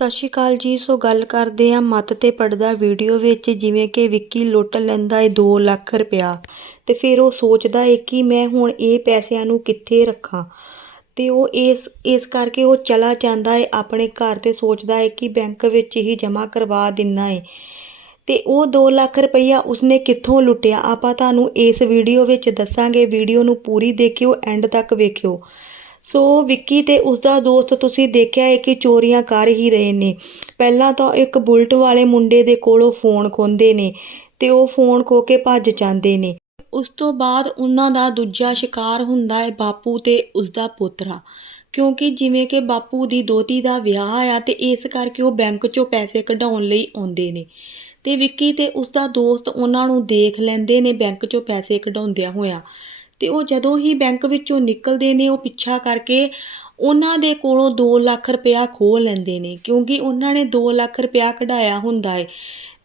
ਸਤਿ ਸ਼੍ਰੀ ਅਕਾਲ ਜੀ। ਸੋ ਗੱਲ ਕਰਦੇ ਆ ਮੱਤ ਤੇ ਪੜਦਾ ਵੀਡੀਓ ਵਿੱਚ, ਜਿਵੇਂ ਕਿ ਵਿੱਕੀ ਲੁੱਟ ਲੈਂਦਾ ਏ 2 ਲੱਖ ਰੁਪਇਆ। ਤੇ ਫਿਰ ਉਹ ਸੋਚਦਾ ਏ ਕਿ ਮੈਂ ਹੁਣ ਇਹ ਪੈਸਿਆਂ ਨੂੰ ਕਿੱਥੇ ਰੱਖਾਂ? ਤੇ ਉਹ ਇਸ ਇਸ ਕਰਕੇ ਉਹ ਚਲਾ ਜਾਂਦਾ ਏ, ਆਪਣੇ ਘਰ ਤੇ ਸੋਚਦਾ ਏ ਕਿ ਬੈਂਕ ਵਿੱਚ ਹੀ ਜਮ੍ਹਾਂ ਕਰਵਾ ਦਿੰਨਾ ਏ। ਤੇ ਉਹ 2 ਲੱਖ ਰੁਪਈਆ ਉਸਨੇ ਕਿੱਥੋਂ ਲੁੱਟਿਆ? ਆਪਾਂ ਤੁਹਾਨੂੰ ਇਸ ਵੀਡੀਓ ਵਿੱਚ ਦੱਸਾਂਗੇ। ਵੀਡੀਓ ਨੂੰ ਪੂਰੀ ਦੇਖਿਓ, ਐਂਡ ਤੱਕ ਵੇਖਿਓ। ਸੋ ਵਿੱਕੀ ਤੇ ਉਸਦਾ ਦੋਸਤ ਤੁਸੀਂ ਦੇਖਿਆ ਹੈ ਕਿ ਚੋਰੀਆਂ ਕਰ ਹੀ ਰਹੇ ਨੇ। ਪਹਿਲਾਂ ਤਾਂ ਇੱਕ ਬੁਲਟ ਵਾਲੇ ਮੁੰਡੇ ਦੇ ਕੋਲੋਂ ਫੋਨ ਖੋਂਦੇ ਨੇ ਤੇ ਉਹ ਫੋਨ ਖੋ ਕੇ ਭੱਜ ਜਾਂਦੇ ਨੇ। ਉਸ ਤੋਂ ਬਾਅਦ ਉਹਨਾਂ ਦਾ ਦੂਜਾ ਸ਼ਿਕਾਰ ਹੁੰਦਾ ਹੈ ਬਾਪੂ ਤੇ ਉਸਦਾ ਪੋਤਰਾ। ਕਿਉਂਕਿ ਜਿਵੇਂ ਕਿ ਬਾਪੂ ਦੀ ਦੋਤੀ ਦਾ ਵਿਆਹ ਆ ਤੇ ਇਸ ਕਰਕੇ ਉਹ ਬੈਂਕ 'ਚੋਂ ਪੈਸੇ ਕਢਾਉਣ ਲਈ ਆਉਂਦੇ ਨੇ। ਤੇ ਵਿੱਕੀ ਤੇ ਉਸਦਾ ਦੋਸਤ ਉਹਨਾਂ ਨੂੰ ਦੇਖ ਲੈਂਦੇ ਨੇ ਬੈਂਕ 'ਚੋਂ ਪੈਸੇ ਕਢਾਉਂਦਿਆਂ ਹੋਇਆ। ਤੇ ਉਹ ਜਦੋਂ ਹੀ ਬੈਂਕ ਵਿੱਚੋਂ ਨਿਕਲਦੇ ਨੇ ਉਹ ਪਿੱਛਾ ਕਰਕੇ, ਉਹਨਾਂ ਦੇ ਕੋਲੋਂ 2 ਲੱਖ ਰੁਪਇਆ ਖੋਹ ਲੈਂਦੇ ਨੇ, ਕਿਉਂਕਿ ਉਹਨਾਂ ਨੇ 2 ਲੱਖ ਰੁਪਇਆ ਕਢਾਇਆ ਹੁੰਦਾ ਏ।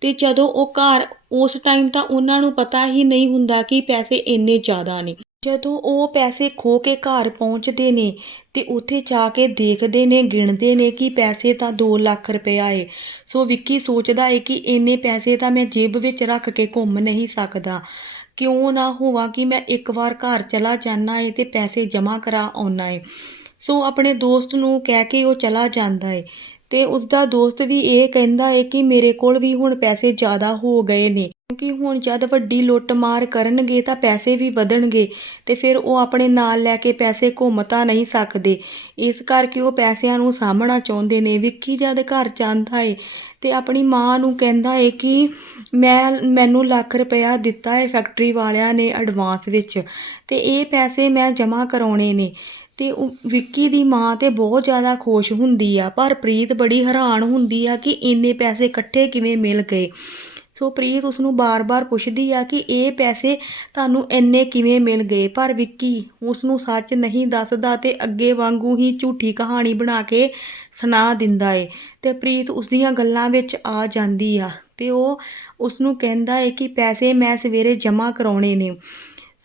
ਤੇ ਜਦੋਂ ਉਹ ਘਰ, ਉਸ ਟਾਈਮ ਤਾਂ ਉਹਨਾਂ ਨੂੰ ਪਤਾ ਹੀ ਨਹੀਂ ਹੁੰਦਾ ਕਿ ਪੈਸੇ ਇੰਨੇ ਜ਼ਿਆਦਾ ਨੇ। ਜਦੋਂ ਉਹ ਪੈਸੇ ਖੋ ਕੇ ਘਰ ਪਹੁੰਚਦੇ ਨੇ ਤੇ ਉੱਥੇ ਜਾ ਕੇ ਦੇਖਦੇ ਨੇ, ਗਿਣਦੇ ਨੇ ਕਿ ਪੈਸੇ ਤਾਂ 2 ਲੱਖ ਰੁਪਇਆ ਏ ਸੋ ਵਿੱਕੀ ਸੋਚਦਾ ਏ ਕਿ ਇੰਨੇ ਪੈਸੇ ਤਾਂ ਮੈਂ ਜੇਬ ਵਿੱਚ ਰੱਖ ਕੇ ਘੁੰਮ ਨਹੀਂ ਸਕਦਾ। ਕਿਉਂ ਨਾ ਹੋਵਾਂ ਕਿ ਮੈਂ ਇੱਕ ਵਾਰ ਘਰ ਚਲਾ ਜਾਣਾ ਏ ਤੇ ਪੈਸੇ ਜਮ੍ਹਾਂ ਕਰਾ ਆਉਣਾ ਏ। ਸੋ ਆਪਣੇ ਦੋਸਤ ਨੂੰ ਕਹਿ ਕੇ ਉਹ ਚਲਾ ਜਾਂਦਾ ਏ। ਅਤੇ ਉਸਦਾ ਦੋਸਤ ਵੀ ਇਹ ਕਹਿੰਦਾ ਏ ਕਿ ਮੇਰੇ ਕੋਲ ਵੀ ਹੁਣ ਪੈਸੇ ਜ਼ਿਆਦਾ ਹੋ ਗਏ ਨੇ। ਕਿਉਂਕਿ ਹੁਣ ਜਦ ਵੱਡੀ ਲੁੱਟ ਮਾਰ ਕਰਨਗੇ ਤਾਂ ਪੈਸੇ ਵੀ ਵਧਣਗੇ ਤੇ ਫਿਰ ਉਹ ਆਪਣੇ ਨਾਲ ਲੈ ਕੇ ਪੈਸੇ ਘੁੰਮ ਤਾਂ ਨਹੀਂ ਸਕਦੇ। ਇਸ ਕਰਕੇ ਉਹ ਪੈਸਿਆਂ ਨੂੰ ਸਾਂਭਣਾ ਚਾਹੁੰਦੇ ਨੇ। ਵਿੱਕੀ ਜਦ ਘਰ ਜਾਂਦਾ ਏ ਤੇ ਆਪਣੀ ਮਾਂ ਨੂੰ ਕਹਿੰਦਾ ਏ ਕਿ ਮੈਂ, ਮੈਨੂੰ ਲੱਖ ਰੁਪਇਆ ਦਿੱਤਾ ਏ ਫੈਕਟਰੀ ਵਾਲਿਆਂ ਨੇ ਐਡਵਾਂਸ ਵਿੱਚ ਤੇ ਇਹ ਪੈਸੇ ਮੈਂ ਜਮ੍ਹਾਂ ਕਰਾਉਣੇ ਨੇ। ਅਤੇ ਉਹ ਵਿੱਕੀ ਦੀ ਮਾਂ ਤਾਂ ਬਹੁਤ ਜ਼ਿਆਦਾ ਖੁਸ਼ ਹੁੰਦੀ ਆ, ਪਰ ਪ੍ਰੀਤ ਬੜੀ ਹੈਰਾਨ ਹੁੰਦੀ ਆ ਕਿ ਇੰਨੇ ਪੈਸੇ ਇਕੱਠੇ ਕਿਵੇਂ ਮਿਲ ਗਏ। ਸੋ ਪ੍ਰੀਤ ਉਸ ਨੂੰ ਬਾਰ-ਬਾਰ ਪੁੱਛਦੀ ਆ ਕਿ ਇਹ ਪੈਸੇ ਤੁਹਾਨੂੰ ਇੰਨੇ ਕਿਵੇਂ ਮਿਲ ਗਏ? ਪਰ ਵਿੱਕੀ ਉਸ ਨੂੰ ਸੱਚ ਨਹੀਂ ਦੱਸਦਾ ਤੇ ਅੱਗੇ ਵਾਂਗੂ ਹੀ ਝੂਠੀ ਕਹਾਣੀ ਬਣਾ ਕੇ ਸੁਣਾ ਦਿੰਦਾ ਏ ਤੇ ਪ੍ਰੀਤ ਉਸ ਦੀਆਂ ਗੱਲਾਂ ਵਿੱਚ ਆ ਜਾਂਦੀ ਆ ਤੇ ਉਹ ਉਸ ਨੂੰ ਕਹਿੰਦਾ ਏ ਕਿ ਪੈਸੇ ਮੈਂ ਸਵੇਰੇ ਜਮ੍ਹਾਂ ਕਰਾਉਣੇ ਨੇ।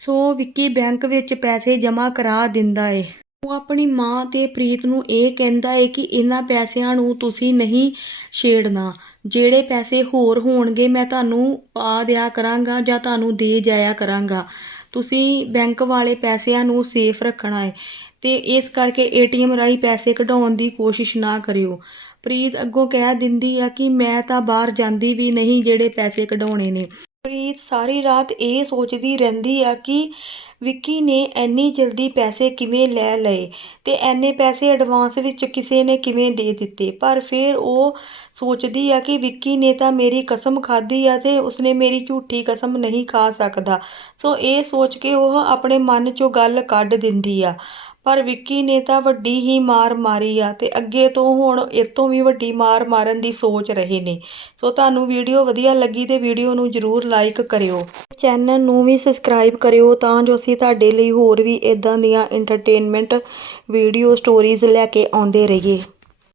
ਸੋ ਵਿੱਕੀ ਬੈਂਕ ਵਿੱਚ ਪੈਸੇ ਜਮ੍ਹਾਂ ਕਰਾ ਦਿੰਦਾ ਏ। ਉਹ ਆਪਣੀ ਮਾਂ ਤੇ ਪ੍ਰੀਤ ਨੂੰ ਇਹ ਕਹਿੰਦਾ ਏ ਕਿ ਇਹਨਾਂ ਪੈਸਿਆਂ ਨੂੰ ਤੁਸੀਂ ਨਹੀਂ ਛੇੜਨਾ। ਜਿਹੜੇ ਪੈਸੇ ਹੋਰ ਹੋਣਗੇ ਮੈਂ ਤੁਹਾਨੂੰ ਪਾ ਦਿਆ ਕਰਾਂਗਾ ਜਾਂ ਤੁਹਾਨੂੰ ਦੇ ਜਾਇਆ ਕਰਾਂਗਾ। ਤੁਸੀਂ ਬੈਂਕ ਵਾਲੇ ਪੈਸਿਆਂ ਨੂੰ ਸੇਫ ਰੱਖਣਾ ਹੈ ਤੇ ਇਸ ਕਰਕੇ ਏਟੀਐਮ ਰਾਹੀਂ ਪੈਸੇ ਕਢਾਉਣ ਦੀ ਕੋਸ਼ਿਸ਼ ਨਾ ਕਰਿਓ। ਪ੍ਰੀਤ ਅੱਗੋਂ ਕਹਿ ਦਿੰਦੀ ਆ ਕਿ ਮੈਂ ਤਾਂ ਬਾਹਰ ਜਾਂਦੀ ਵੀ ਨਹੀਂ ਜਿਹੜੇ ਪੈਸੇ ਕਢਾਉਣੇ ਨੇ। ਪ੍ਰੀਤ ਸਾਰੀ ਰਾਤ ਇਹ ਸੋਚਦੀ ਰਹਿੰਦੀ ਆ ਕਿ ਵਿੱਕੀ ਨੇ ਇੰਨੀ ਜਲਦੀ ਪੈਸੇ ਕਿਵੇਂ ਲੈ ਲਏ ਤੇ ਐਨੇ ਪੈਸੇ ਐਡਵਾਂਸ ਵਿੱਚ ਕਿਸੇ ਨੇ ਕਿਵੇਂ ਦੇ ਦਿੱਤੇ। ਪਰ ਫਿਰ ਉਹ ਸੋਚਦੀ ਆ ਕਿ ਵਿੱਕੀ ਨੇ ਤਾਂ ਮੇਰੀ ਕਸਮ ਖਾਧੀ ਆ ਤੇ ਉਸਨੇ ਮੇਰੀ ਝੂਠੀ ਕਸਮ ਨਹੀਂ ਖਾ ਸਕਦਾ। ਸੋ ਇਹ ਸੋਚ ਕੇ ਉਹ ਆਪਣੇ ਮਨ 'ਚੋਂ ਗੱਲ ਕੱਢ ਦਿੰਦੀ ਆ। ਪਰ ਵਿੱਕੀ ਨੇ ਤਾਂ ਵੱਡੀ ਹੀ ਮਾਰ ਮਾਰੀ ਆ ਤੇ ਅੱਗੇ ਤੋਂ ਹੁਣ ਇਹ ਤੋਂ ਵੀ ਵੱਡੀ ਮਾਰ ਮਾਰਨ ਦੀ ਸੋਚ ਰਹੇ ਨੇ। ਸੋ ਤੁਹਾਨੂੰ ਵੀਡੀਓ ਵਧੀਆ ਲੱਗੀ ਤੇ ਵੀਡੀਓ ਨੂੰ ਜਰੂਰ ਲਾਈਕ ਕਰਿਓ। ਚੈਨਲ ਨੂੰ ਵੀ ਸਬਸਕ੍ਰਾਈਬ ਕਰਿਓ ਤਾਂ ਜੋ ਅਸੀਂ ਤੁਹਾਡੇ ਲਈ ਹੋਰ ਵੀ ਇਦਾਂ ਦੀਆਂ ਐਂਟਰਟੇਨਮੈਂਟ ਵੀਡੀਓ ਸਟੋਰੀਜ਼ ਲੈ ਕੇ ਆਉਂਦੇ ਰਹੀਏ।